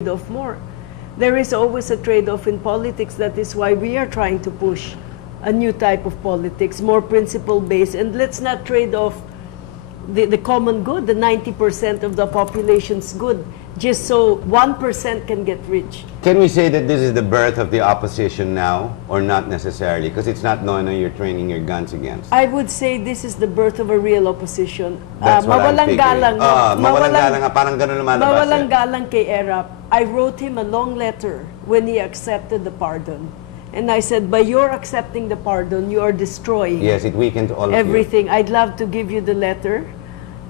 trade-off more. There is always a trade-off in politics. That is why we are trying to push a new type of politics, more principle-based. And let's not trade off the common good, the 90% of the population's good, just so 1% can get rich. Can we say that this is the birth of the opposition now, or not necessarily? Because it's not Nono you're training your guns against. I would say this is the birth of a real opposition. That's what I'm Mawalang figuring. galang. Mawalang galang nga, parang ganun lumalabas. Mawalang galang kay Erap. I wrote him a long letter when he accepted the pardon. And I said, by your accepting the pardon, you are destroying Yes, it weakened all everything. I'd love to give you the letter.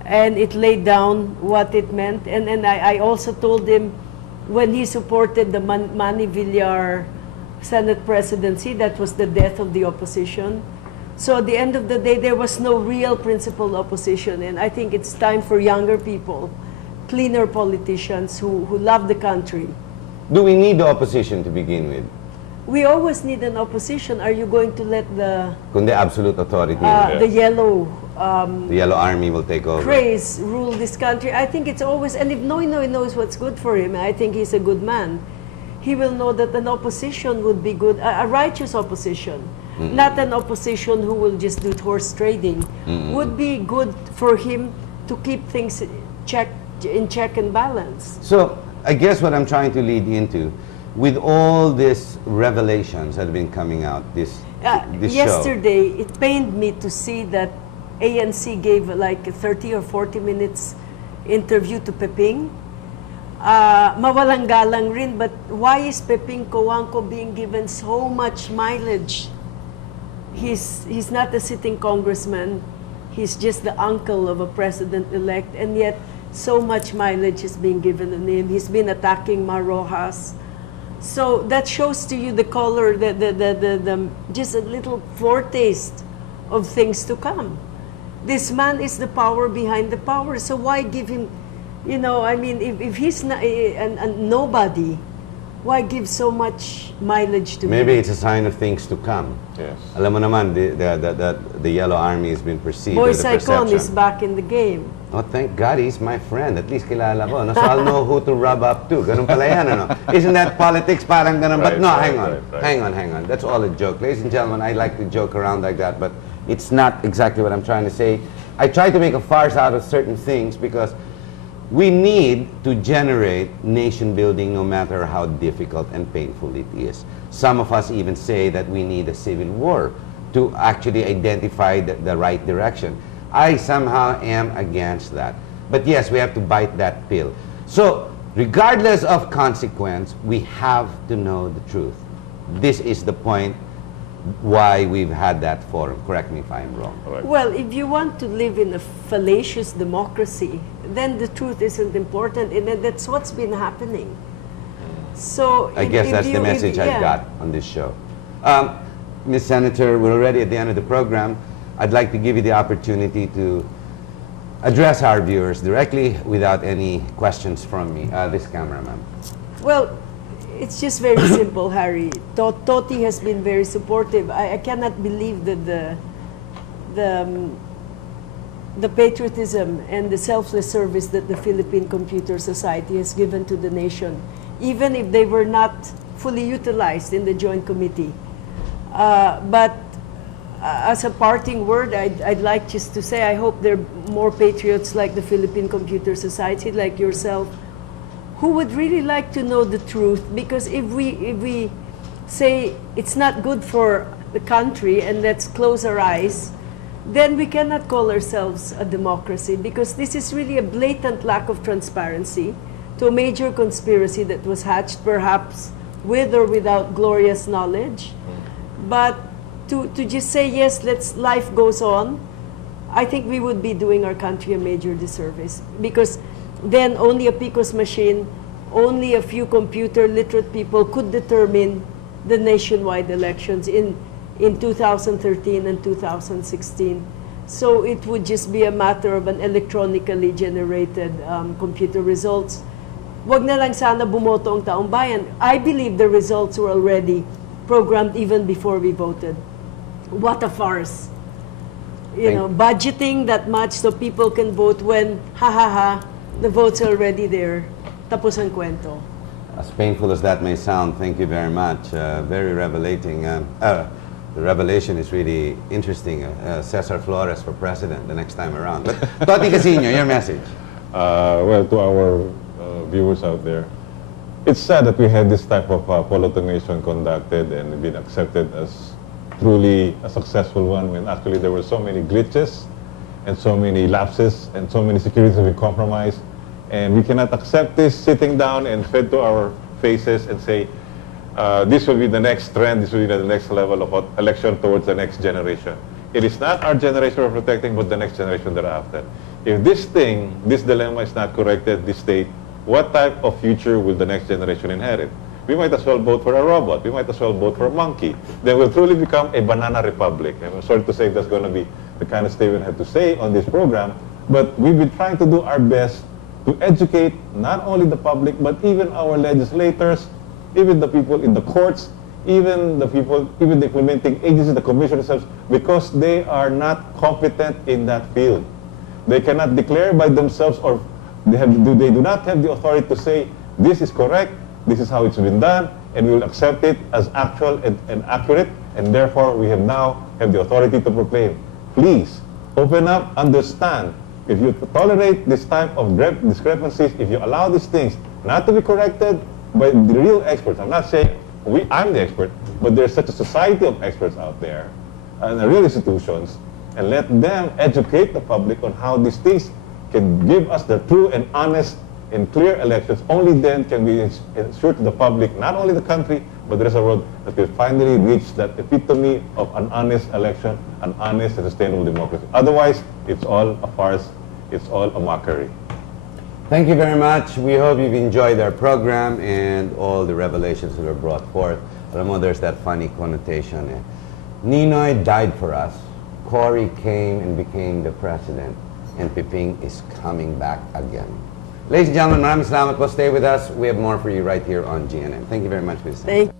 And it laid down what it meant. And I also told him, when he supported the Manny Villar Senate presidency, that was the death of the opposition. So at the end of the day, there was no real principled opposition. And I think it's time for younger people, cleaner politicians who love the country. Do we need the opposition to begin with? We always need an opposition. Are you going to let the Kundi absolute authority. the yellow The Yellow Army will take over. craze rule this country? I think it's always, and if Noynoy knows what's good for him, I think he's a good man. He will know that an opposition would be good, a righteous opposition, not an opposition who will just do horse trading, would be good for him to keep things in check and balance. So, I guess what I'm trying to lead into, with all these revelations that have been coming out, this yesterday, it pained me to see that ANC gave like a 30 or 40 minutes interview to Peping. Mawalang galang rin, but why is Peping Cojuangco being given so much mileage? He's not a sitting congressman. He's just the uncle of a president-elect, and yet so much mileage is being given to him. He's been attacking Marojas. So that shows to you the color, just a little foretaste of things to come. This man is the power behind the power, so why give him, I mean, if he's not, and nobody, why give so much mileage to him? Maybe it's a sign of things to come. Yes. Alam mo naman, the Yellow Army has been perceived. Boy or the Saicon perception. is back in the game. Oh, thank God, he's my friend. At least kilala ko. No? So I'll know who to rub up to. Ganun pala yan, ano? Isn't that politics? Parang ganun. But no, hang on. That's all a joke. Ladies and gentlemen, I like to joke around like that, but it's not exactly what I'm trying to say. I try to make a farce out of certain things because we need to generate nation building no matter how difficult and painful it is. Some of us even say that we need a civil war to actually identify the right direction. I somehow am against that. But yes, we have to bite that pill. So, regardless of consequence, we have to know the truth. This is the point why we've had that forum. Correct me if I'm wrong. Right. Well, if you want to live in a fallacious democracy, then the truth isn't important, and that's what's been happening. So I guess that's the message I got on this show. Ms. Senator, we're already at the end of the program. I'd like to give you the opportunity to address our viewers directly without any questions from me. This cameraman. Well, it's just very simple, Harry. Toti has been very supportive. I cannot believe that the patriotism and the selfless service that the Philippine Computer Society has given to the nation, even if they were not fully utilized in the Joint Committee. But as a parting word, I'd like just to say I hope there are more patriots like the Philippine Computer Society, like yourself, who would really like to know the truth. Because if we say it's not good for the country and let's close our eyes, then we cannot call ourselves a democracy, because this is really a blatant lack of transparency to a major conspiracy that was hatched, perhaps with or without glorious knowledge. But to just say, yes, life goes on, I think we would be doing our country a major disservice, because then only a PICOS machine, only a few computer literate people could determine the nationwide elections in 2013 and 2016. So it would just be a matter of an electronically generated computer results. Wag na lang sana bumoto ang taong bayan. I believe the results were already programmed even before we voted. What a farce. Budgeting that much so people can vote when, the votes are already there. Tapos ang kwento. As painful as that may sound, thank you very much. Very revelating. The revelation is really interesting. Cesar Flores for president the next time around. But Toti Casiño, your message. Well, to our viewers out there, it's sad that we had this type of polotonation conducted and been accepted as truly a successful one when actually there were so many glitches and so many lapses and so many securities have been compromised. And we cannot accept this sitting down and fed to our faces and say, this will be the next trend, this will be the next level of election towards the next generation. It is not our generation we're protecting, but the next generation thereafter. If this dilemma is not corrected, this state, what type of future will the next generation inherit? We might as well vote for a robot. We might as well vote for a monkey. Then we'll truly become a banana republic. And I'm sorry to say that's going to be the kind of statement I have to say on this program, but we've been trying to do our best to educate not only the public, but even our legislators, even the people in the courts, even the people, even the implementing agencies, the commission themselves, because they are not competent in that field. They cannot declare by themselves, or they do not have the authority to say, this is correct, this is how it's been done, and we will accept it as actual and accurate, and therefore we now have the authority to proclaim. Please, open up, understand. If you tolerate this type of discrepancies, if you allow these things not to be corrected by the real experts, I'm not saying I'm the expert, but there's such a society of experts out there, and the real institutions, and let them educate the public on how these things can give us the true and honest and clear elections. Only then can we ensure to the public, not only the country, but the rest of the world, that we finally reach that epitome of an honest election, an honest and sustainable democracy. Otherwise, it's all a farce, it's all a mockery. Thank you very much. We hope you've enjoyed our program and all the revelations that were brought forth. Alam mo, there's that funny connotation. Ninoy died for us. Cory came and became the president. And Piping is coming back again. Ladies and gentlemen, maraming salamat po. Stay with us. We have more for you right here on GNN. Thank you very much for listening.